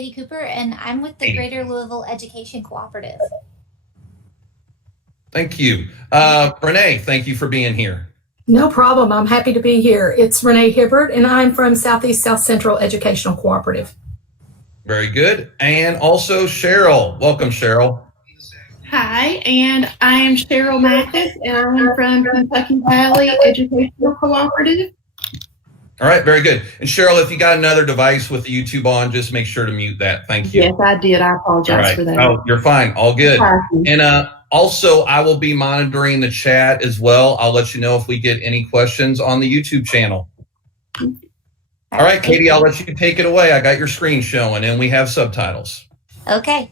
Katie Cooper, and I'm with the Greater Louisville Education Cooperative. Thank you. Renee, thank you for being here. No problem. I'm happy to be here. It's Renee Hibbert, and I'm from Southeast South Central Educational Cooperative. Very good. And also Cheryl. Welcome, Cheryl. Hi, and I am Cheryl Mathis, and I'm from Kentucky Valley Educational Cooperative. All right, very good. And Cheryl, if you got another device with the YouTube on, just make sure to mute that. Thank you. Yes, I did. I apologize for that. Oh, you're fine. All good. And also, I will be monitoring the chat as well. I'll let you know if we get any questions on the YouTube channel. All right, Katie, I'll let you take it away. I got your screen showing, and we have subtitles. Okay.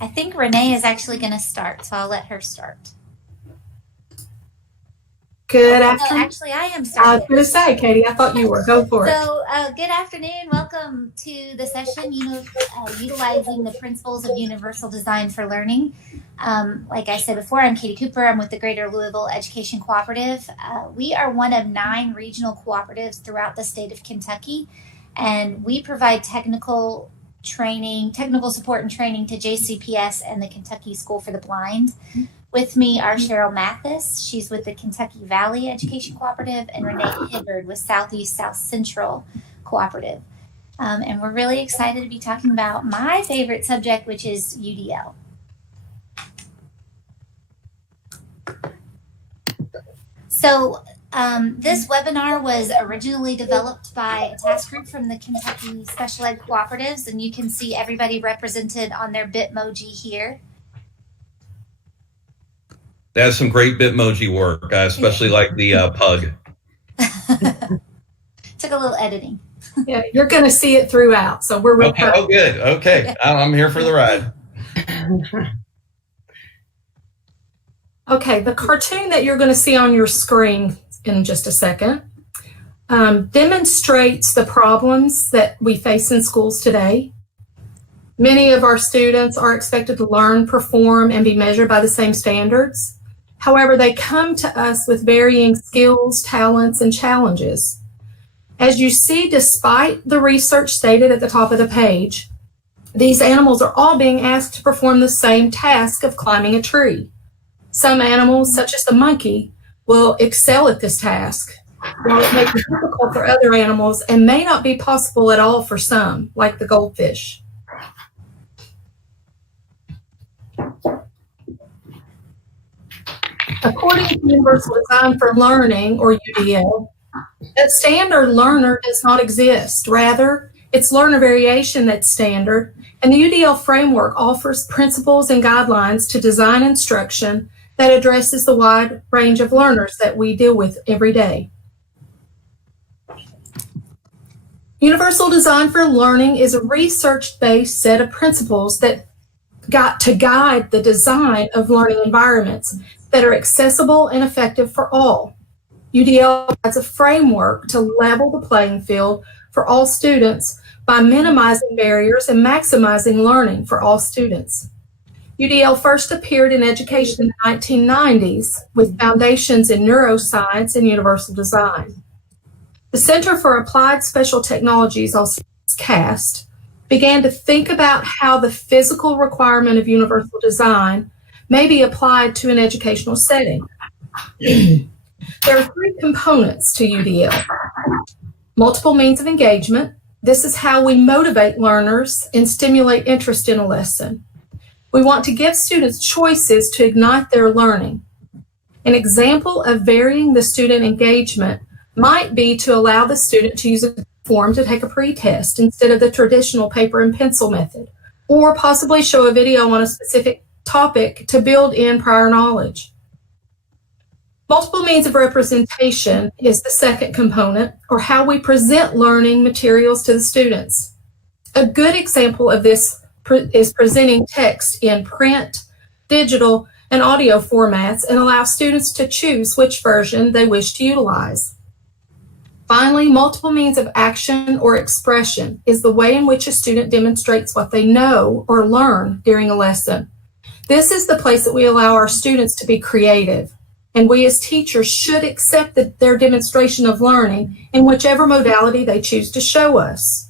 I think Renee is actually going to start, so I'll let her start. Good afternoon. No, actually, I am starting. I was going to say, Katie, I thought you were. Go for it. So, good afternoon. Welcome to the session, utilizing the principles of universal design for learning. Like I said before, I'm Katie Cooper. I'm with the Greater Louisville Education Cooperative. We are one of 9 regional cooperatives throughout the state of Kentucky, and we provide technical support and training to JCPS and the Kentucky School for the Blind. With me are Cheryl Mathis. She's with the Kentucky Valley Education Cooperative, and Renee Hibbert with Southeast South Central Cooperative. And we're really excited to be talking about my favorite subject, which is UDL. So this webinar was originally developed by a task group from the Kentucky Special Ed Cooperatives, and you can see everybody represented on their Bitmoji here. That's some great Bitmoji work. I especially like the pug. Took a little editing. Yeah, you're going to see it throughout, so we're really okay. Oh, good. Okay, I'm here for the ride. Okay, the cartoon that you're going to see on your screen in just a second demonstrates the problems that we face in schools today. Many of our students are expected to learn, perform, and be measured by the same standards. However, they come to us with varying skills, talents, and challenges. As you see, despite the research stated at the top of the page, these animals are all being asked to perform the same task of climbing a tree. Some animals, such as the monkey, will excel at this task, while it may be difficult for other animals and may not be possible at all for some, like the goldfish. According to Universal Design for Learning, or UDL, a standard learner does not exist. Rather, it's learner variation that's standard, and the UDL framework offers principles and guidelines to design instruction that addresses the wide range of learners that we deal with every day. Universal Design for Learning is a research-based set of principles that got to guide the design of learning environments that are accessible and effective for all. UDL provides a framework to level the playing field for all students by minimizing barriers and maximizing learning for all students. UDL first appeared in education in the 1990s with foundations in neuroscience and universal design. The Center for Applied Special Technologies, also CAST, began to think about how the physical requirement of universal design may be applied to an educational setting. There are 3 components to UDL. Multiple means of engagement. This is how we motivate learners and stimulate interest in a lesson. We want to give students choices to ignite their learning. An example of varying the student engagement might be to allow the student to use a form to take a pretest instead of the traditional paper and pencil method, or possibly show a video on a specific topic to build in prior knowledge. Multiple means of representation is the second component, or how we present learning materials to the students. A good example of this is presenting text in print, digital, and audio formats and allow students to choose which version they wish to utilize. Finally, multiple means of action or expression is the way in which a student demonstrates what they know or learn during a lesson. This is the place that we allow our students to be creative, and we as teachers should accept their demonstration of learning in whichever modality they choose to show us.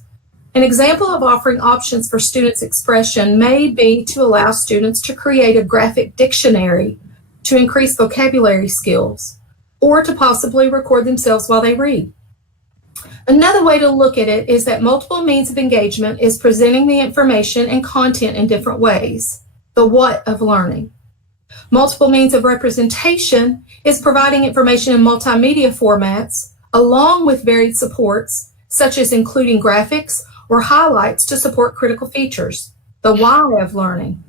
An example of offering options for students' expression may be to allow students to create a graphic dictionary to increase vocabulary skills, or to possibly record themselves while they read. Another way to look at it is that multiple means of engagement is presenting the information and content in different ways, the what of learning. Multiple means of representation is providing information in multimedia formats, along with varied supports, such as including graphics or highlights to support critical features, the why of learning.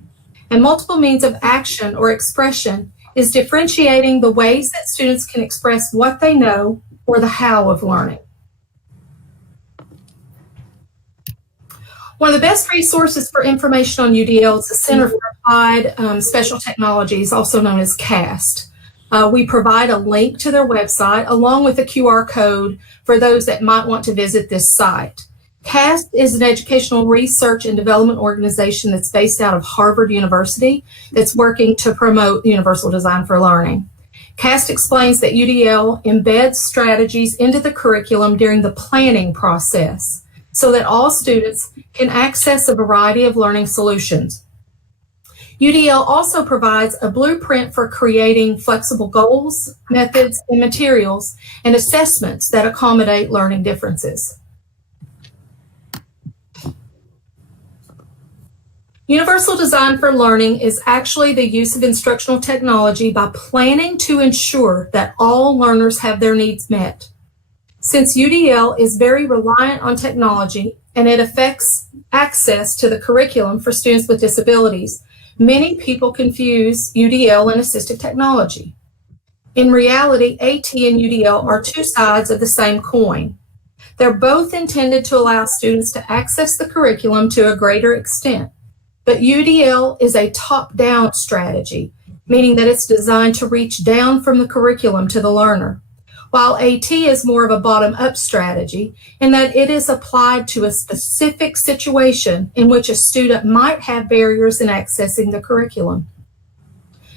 And multiple means of action or expression is differentiating the ways that students can express what they know or the how of learning. One of the best resources for information on UDL is the Center for Applied Special Technologies, also known as CAST. We provide a link to their website along with a QR code for those that might want to visit this site. CAST is an educational research and development organization that's based out of Harvard University that's working to promote universal design for learning. CAST explains that UDL embeds strategies into the curriculum during the planning process so that all students can access a variety of learning solutions. UDL also provides a blueprint for creating flexible goals, methods, and materials, and assessments that accommodate learning differences. Universal design for learning is actually the use of instructional technology by planning to ensure that all learners have their needs met. Since UDL is very reliant on technology and it affects access to the curriculum for students with disabilities, many people confuse UDL and assistive technology. In reality, AT and UDL are two sides of the same coin. They're both intended to allow students to access the curriculum to a greater extent. But UDL is a top-down strategy, meaning that it's designed to reach down from the curriculum to the learner, while AT is more of a bottom-up strategy in that it is applied to a specific situation in which a student might have barriers in accessing the curriculum.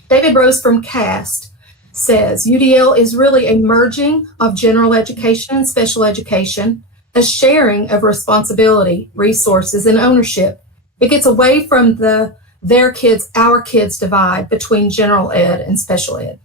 David Rose from CAST says, UDL is really a merging of general education and special education, a sharing of responsibility, resources, and ownership. It gets away from the their kids, our kids divide between general ed and special ed.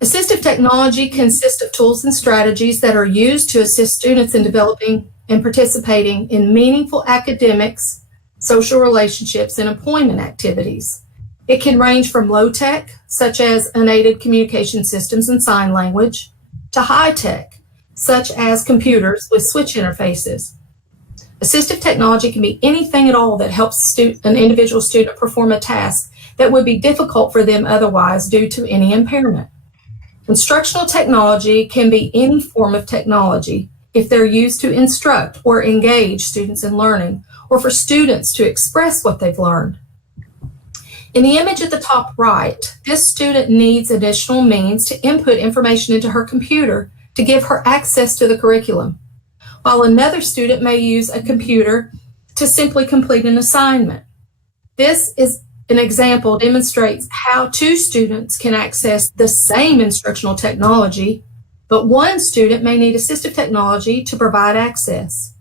Assistive technology consists of tools and strategies that are used to assist students in developing and participating in meaningful academics, social relationships, and employment activities. It can range from low-tech, such as unaided communication systems and sign language, to high-tech, such as computers with switch interfaces. Assistive technology can be anything at all that helps an individual student perform a task that would be difficult for them otherwise due to any impairment. Instructional technology can be any form of technology if they're used to instruct or engage students in learning, or for students to express what they've learned. In the image at the top right, this student needs additional means to input information into her computer to give her access to the curriculum, while another student may use a computer to simply complete an assignment. This is an example demonstrates how two students can access the same instructional technology, but one student may need assistive technology to provide access.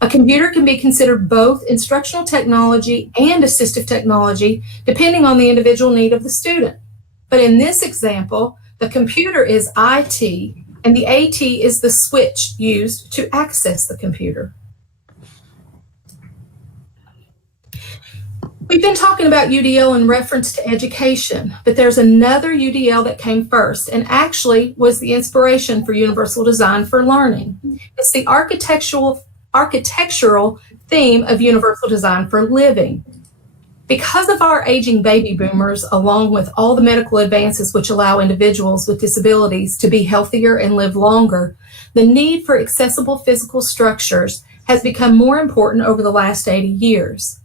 A computer can be considered both instructional technology and assistive technology, depending on the individual need of the student. But in this example, the computer is IT, and the AT is the switch used to access the computer. We've been talking about UDL in reference to education, but there's another UDL that came first and actually was the inspiration for universal design for learning. It's the architectural theme of universal design for living. Because of our aging baby boomers, along with all the medical advances which allow individuals with disabilities to be healthier and live longer, the need for accessible physical structures has become more important over the last 80 years.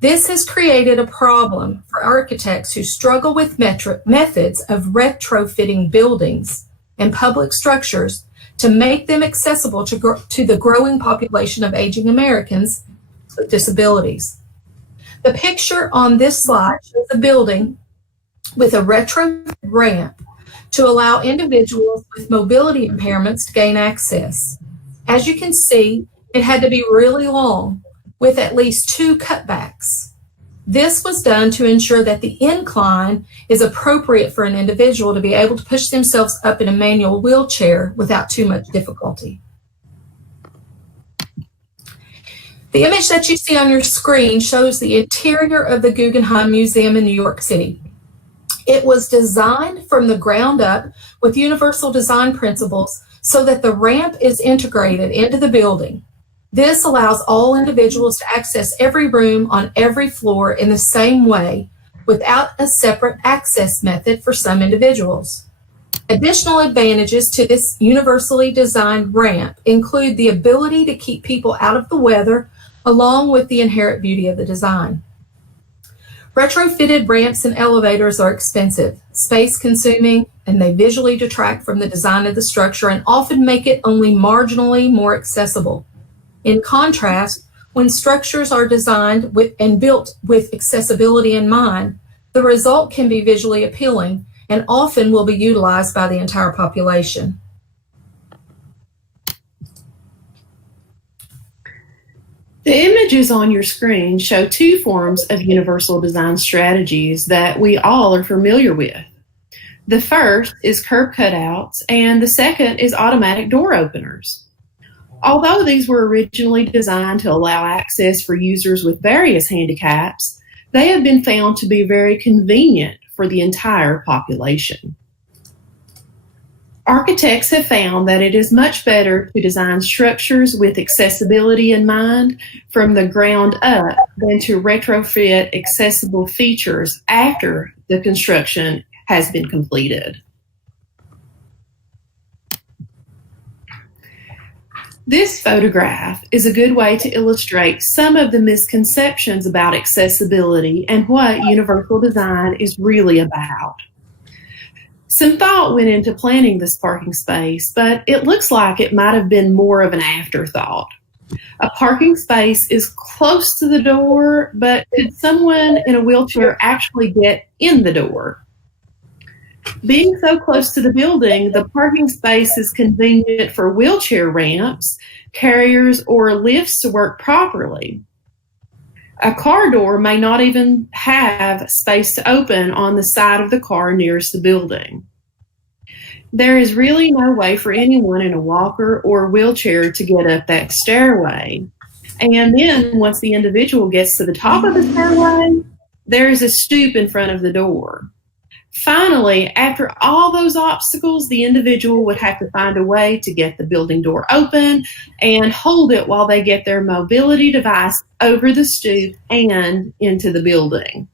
This has created a problem for architects who struggle with methods of retrofitting buildings and public structures to make them accessible to the growing population of aging Americans with disabilities. The picture on this slide shows a building with a retro ramp to allow individuals with mobility impairments to gain access. As you can see, it had to be really long with at least 2 cutbacks. This was done to ensure that the incline is appropriate for an individual to be able to push themselves up in a manual wheelchair without too much difficulty. The image that you see on your screen shows the interior of the Guggenheim Museum in New York City. It was designed from the ground up with universal design principles so that the ramp is integrated into the building. This allows all individuals to access every room on every floor in the same way without a separate access method for some individuals. Additional advantages to this universally designed ramp include the ability to keep people out of the weather, along with the inherent beauty of the design. Retrofitted ramps and elevators are expensive, space-consuming, and they visually detract from the design of the structure and often make it only marginally more accessible. In contrast, when structures are designed and built with accessibility in mind, the result can be visually appealing and often will be utilized by the entire population. The images on your screen show 2 forms of universal design strategies that we all are familiar with. The first is curb cutouts, and the second is automatic door openers. Although these were originally designed to allow access for users with various handicaps, they have been found to be very convenient for the entire population. Architects have found that it is much better to design structures with accessibility in mind from the ground up than to retrofit accessible features after the construction has been completed. This photograph is a good way to illustrate some of the misconceptions about accessibility and what universal design is really about. Some thought went into planning this parking space, but it looks like it might have been more of an afterthought. A parking space is close to the door, but could someone in a wheelchair actually get in the door? Being so close to the building, the parking space is convenient for wheelchair ramps, carriers, or lifts to work properly. A car door may not even have space to open on the side of the car nearest the building. There is really no way for anyone in a walker or wheelchair to get up that stairway. And then once the individual gets to the top of the stairway, there is a stoop in front of the door. Finally, after all those obstacles, the individual would have to find a way to get the building door open and hold it while they get their mobility device over the stoop and into the building.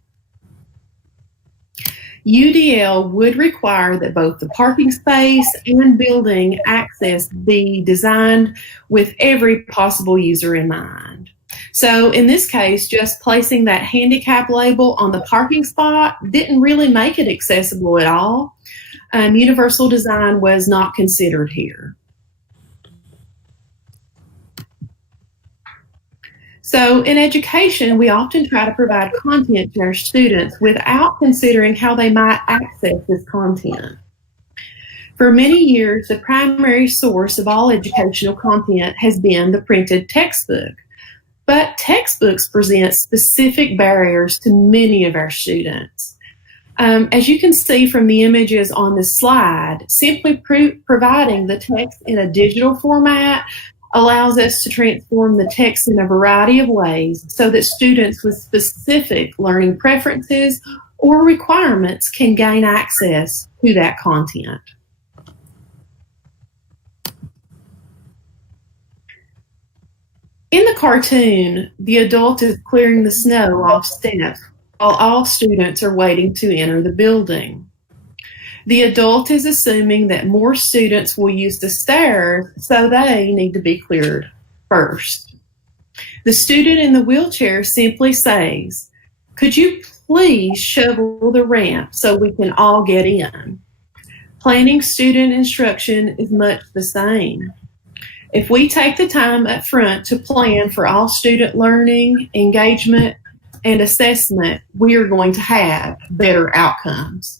UDL would require that both the parking space and building access be designed with every possible user in mind. So in this case, just placing that handicap label on the parking spot didn't really make it accessible at all. Universal design was not considered here. So in education, we often try to provide content to our students without considering how they might access this content. For many years, the primary source of all educational content has been the printed textbook. But textbooks present specific barriers to many of our students. As you can see from the images on this slide, simply providing the text in a digital format allows us to transform the text in a variety of ways so that students with specific learning preferences or requirements can gain access to that content. In the cartoon, the adult is clearing the snow off steps while all students are waiting to enter the building. The adult is assuming that more students will use the stairs, so they need to be cleared first. The student in the wheelchair simply says, "Could you please shovel the ramp so we can all get in?" Planning student instruction is much the same. If we take the time up front to plan for all student learning, engagement, and assessment, we are going to have better outcomes.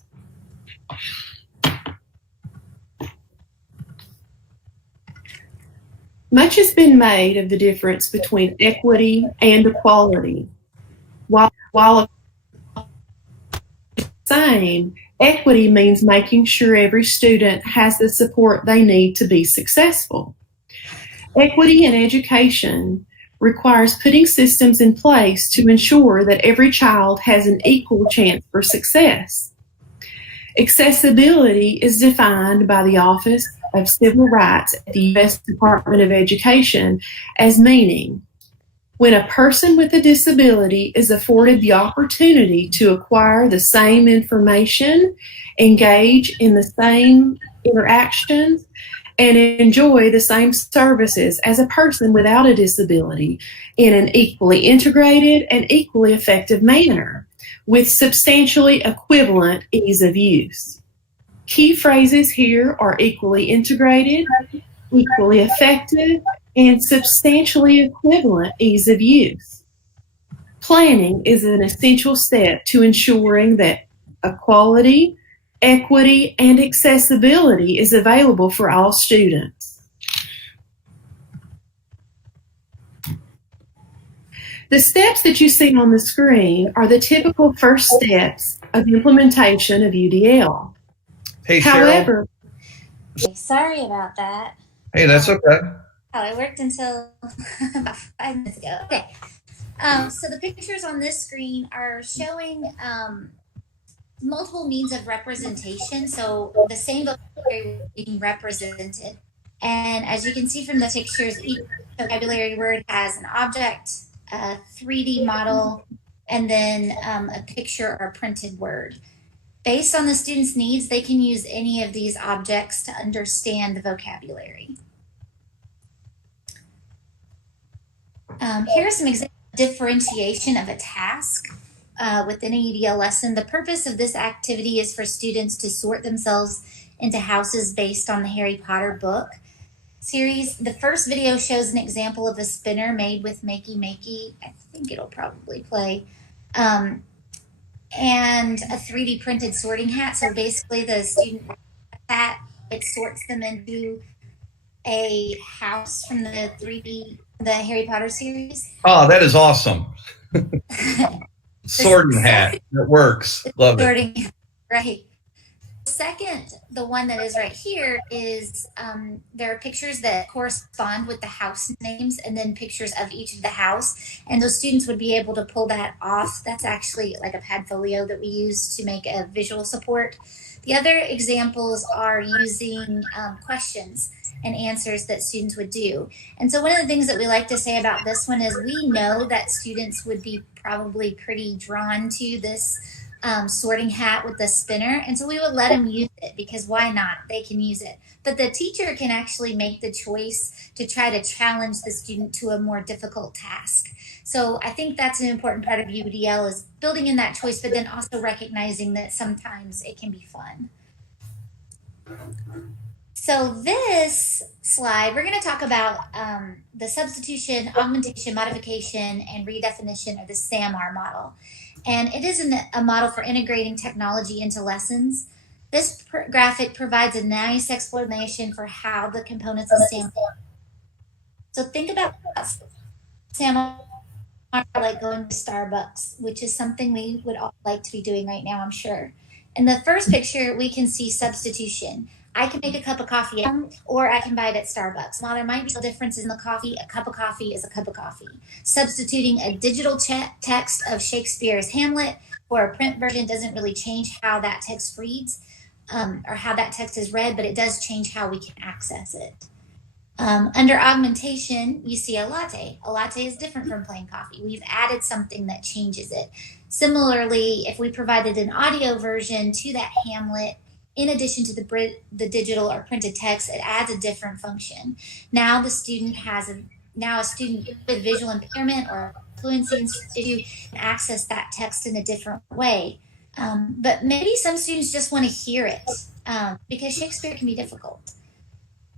Much has been made of the difference between equity and equality. While the same, equity means making sure every student has the support they need to be successful. Equity in education requires putting systems in place to ensure that every child has an equal chance for success. Accessibility is defined by the Office of Civil Rights at the U.S. Department of Education as meaning when a person with a disability is afforded the opportunity to acquire the same information, engage in the same interactions, and enjoy the same services as a person without a disability in an equally integrated and equally effective manner with substantially equivalent ease of use. Key phrases here are equally integrated, equally effective, and substantially equivalent ease of use. Planning is an essential step to ensuring that equality, equity, and accessibility is available for all students. The steps that you see on the screen are the typical first steps of implementation of UDL. Hey, However, Cheryl. Sorry about that. Hey, that's okay. Oh, it worked until about 5 minutes ago. Okay. So the pictures on this screen are showing multiple means of representation. So the same vocabulary being represented. And as you can see from the pictures, each vocabulary word has an object, a 3D model, and then a picture or a printed word. Based on the student's needs, they can use any of these objects to understand the vocabulary. Here are some examples of differentiation of a task within a UDL lesson. The purpose of this activity is for students to sort themselves into houses based on the Harry Potter book series. The first video shows an example of a spinner made with Makey Makey. I think it'll probably play. And a 3D printed sorting hat. So basically the student hat, it sorts them into a house from the Harry Potter series. Oh, that is awesome. Sorting hat. It works. Love sorting, it. Right. Second, the one that is right here is there are pictures that correspond with the house names and then pictures of each of the house. And those students would be able to pull that off. That's actually like a Padfolio that we use to make a visual support. The other examples are using questions and answers that students would do. And so one of the things that we like to say about this one is we know that students would be probably pretty drawn to this sorting hat with the spinner. And so we would let them use it because why not? They can use it. But the teacher can actually make the choice to try to challenge the student to a more difficult task. So I think that's an important part of UDL is building in that choice, but then also recognizing that sometimes it can be fun. So this slide, we're going to talk about the substitution, augmentation, modification, and redefinition of the SAMR model. And it is a model for integrating technology into lessons. This graphic provides a nice explanation for how the components of SAMR. So think about SAMR like going to Starbucks, which is something we would all like to be doing right now, I'm sure. In the first picture, we can see substitution. I can make a cup of coffee at home, or I can buy it at Starbucks. While there might be differences in the coffee, a cup of coffee is a cup of coffee. Substituting a digital text of Shakespeare's Hamlet for a print version doesn't really change how that text reads or how that text is read, but it does change how we can access it. Under augmentation, you see a latte. A latte is different from plain coffee. We've added something that changes it. Similarly, if we provided an audio version to that Hamlet, in addition to the digital or printed text, it adds a different function. Now the student has a student with visual impairment or fluency issue can access that text in a different way. But maybe some students just want to hear it because Shakespeare can be difficult.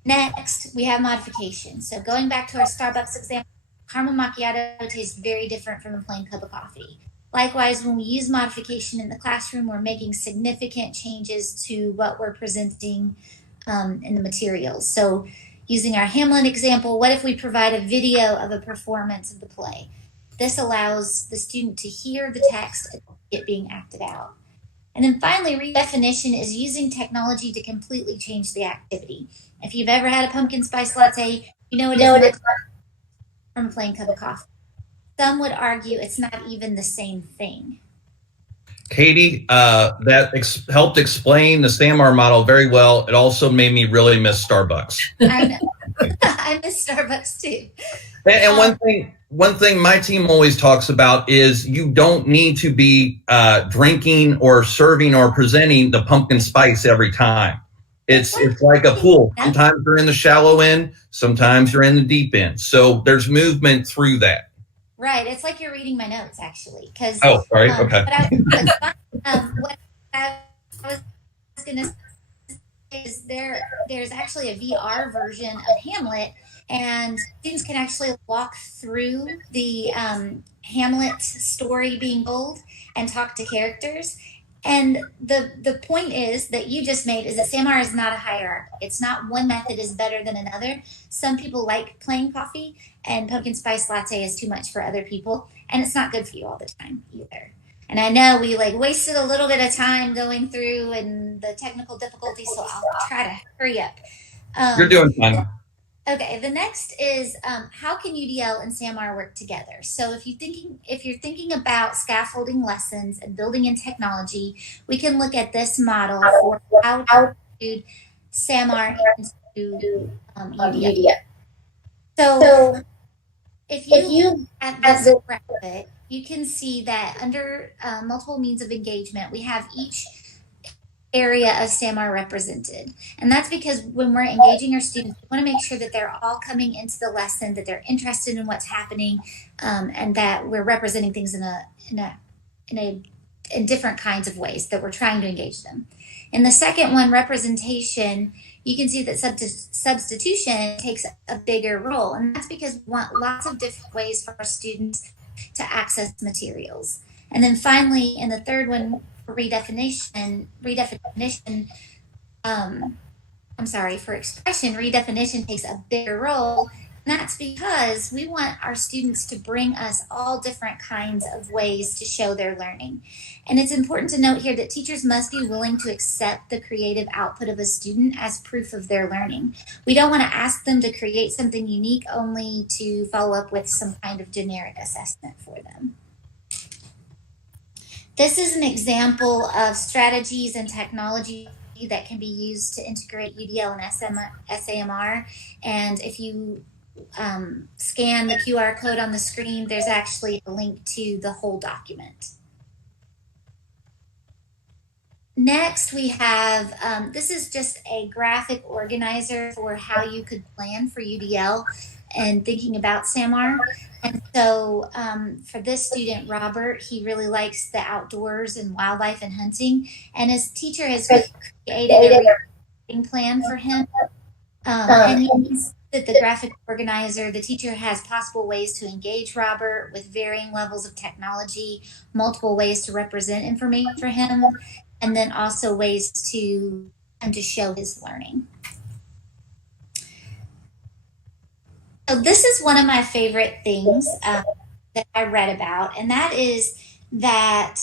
Next, we have modification. So going back to our Starbucks example, caramel macchiato tastes very different from a plain cup of coffee. Likewise, when we use modification in the classroom, we're making significant changes to what we're presenting in the materials. So Using our Hamlet example, what if we provide a video of a performance of the play? This allows the student to hear the text and it being acted out. And then finally, redefinition is using technology to completely change the activity. If you've ever had a pumpkin spice latte, you know it is from a plain cup of coffee. Some would argue it's not even the same thing. Katie, that helped explain the SAMR model very well. It also made me really miss Starbucks. I know. I miss Starbucks too. And one thing my team always talks about is you don't need to be drinking or serving or presenting the pumpkin spice every time. It's like a pool. Sometimes you're in the shallow end, sometimes you're in the deep end. So there's movement through that. Right. It's like you're reading my notes, actually. Oh, sorry. Okay. What I was going to say is there's actually a VR version of Hamlet, and students can actually walk through the Hamlet story being told and talk to characters. And the point is that you just made is that SAMR is not a hierarchy. It's not one method is better than another. Some people like plain coffee, and pumpkin spice latte is too much for other people, and it's not good for you all the time either. And I know we wasted a little bit of time going through and the technical difficulties, so I'll try to hurry up. You're doing fine. Okay, the next is how can UDL and SAMR work together? So if you're thinking about scaffolding lessons and building in technology, we can look at this model for how to include SAMR into UDL. So if you look at this graphic, you can see that under multiple means of engagement, we have each area of SAMR represented. And that's because when we're engaging our students, we want to make sure that they're all coming into the lesson, that they're interested in what's happening, and that we're representing things in different kinds of ways that we're trying to engage them. In the second one, representation, you can see that substitution takes a bigger role. And that's because we want lots of different ways for our students to access materials. And then finally, in the third one, for redefinition, redefinition takes a bigger role. And that's because we want our students to bring us all different kinds of ways to show their learning. And it's important to note here that teachers must be willing to accept the creative output of a student as proof of their learning. We don't want to ask them to create something unique only to follow up with some kind of generic assessment for them. This is an example of strategies and technology that can be used to integrate UDL and SAMR. And if you scan the QR code on the screen, there's actually a link to the whole document. Next, we have, this is just a graphic organizer for how you could plan for UDL and thinking about SAMR. And so for this student, Robert, he really likes the outdoors and wildlife and hunting. And his teacher has created a reading plan for him. And you can see that the graphic organizer, the teacher has possible ways to engage Robert with varying levels of technology, multiple ways to represent information for him, and then also ways to show his learning. So this is one of my favorite things that I read about, and that is that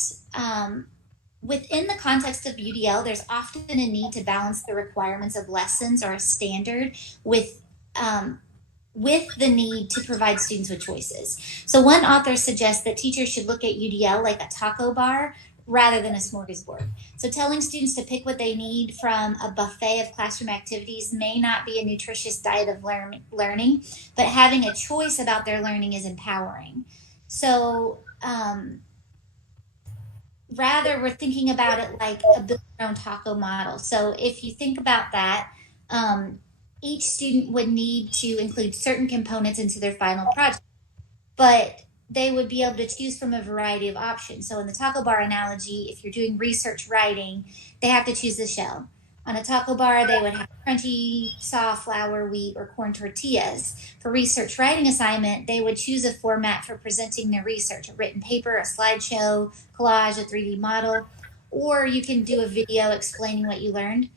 within the context of UDL, there's often a need to balance the requirements of lessons or a standard with the need to provide students with choices. So one author suggests that teachers should look at UDL like a taco bar rather than a smorgasbord. So telling students to pick what they need from a buffet of classroom activities may not be a nutritious diet of learning, but having a choice about their learning is empowering. So rather, we're thinking about it like a build your own taco model. So if you think about that, each student would need to include certain components into their final project, but they would be able to choose from a variety of options. So in the taco bar analogy, if you're doing research writing, they have to choose the shell. On a taco bar, they would have crunchy, soft flour, wheat, or corn tortillas. For research writing assignment, they would choose a format for presenting their research, a written paper, a slideshow, collage, a 3D model, or you can do a video explaining what you learned.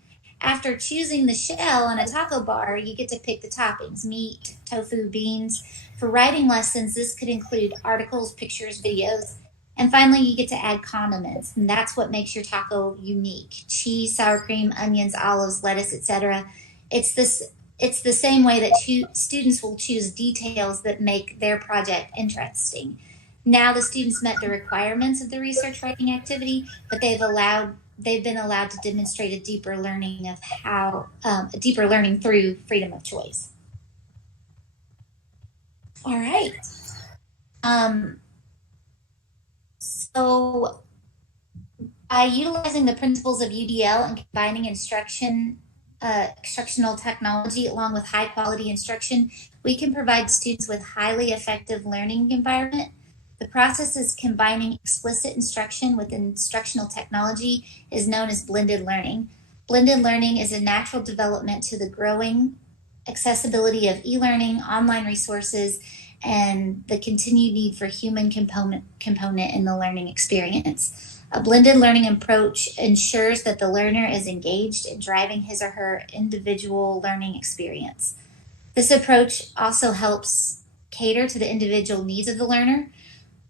After choosing the shell on a taco bar, you get to pick the toppings: meat, tofu, beans. For writing lessons, this could include articles, pictures, videos. And finally, you get to add condiments, and that's what makes your taco unique: cheese, sour cream, onions, olives, lettuce, etc. It's the same way that students will choose details that make their project interesting. Now the students met the requirements of the research writing activity, but they've been allowed to demonstrate a deeper learning through freedom of choice. All right. So by utilizing the principles of UDL and combining instructional technology along with high quality instruction, we can provide students with highly effective learning environment. The process is combining explicit instruction with instructional technology is known as blended learning. Blended learning is a natural development to the growing accessibility of e-learning, online resources, and the continued need for human component in the learning experience. A blended learning approach ensures that the learner is engaged in driving his or her individual learning experience. This approach also helps cater to the individual needs of the learner.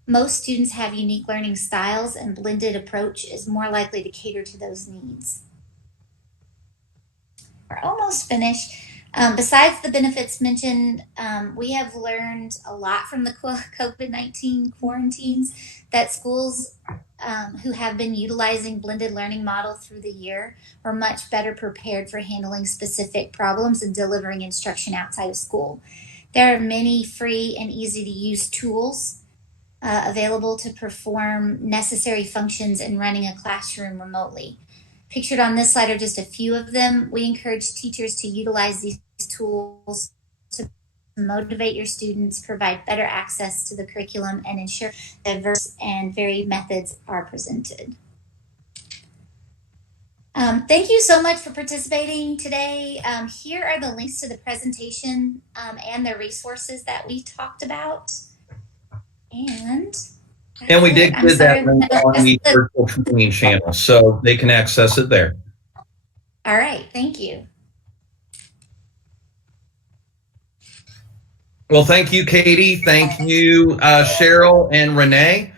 Most students have unique learning styles, and blended approach is more likely to cater to those needs. We're almost finished. Besides the benefits mentioned, we have learned a lot from the COVID-19 quarantines, that schools who have been utilizing blended learning model through the year are much better prepared for handling specific problems and delivering instruction outside of school. There are many free and easy to use tools available to perform necessary functions in running a classroom remotely. Pictured on this slide are just a few of them. We encourage teachers to utilize these tools to motivate your students, provide better access to the curriculum, and ensure diverse and varied methods are presented. Thank you so much for participating today. Here are the links to the presentation and the resources that we talked about. And we did give that link on the virtual training channel, so they can access it there. All right, thank you. Well, thank you, Katie. Thank you, Cheryl and Renee.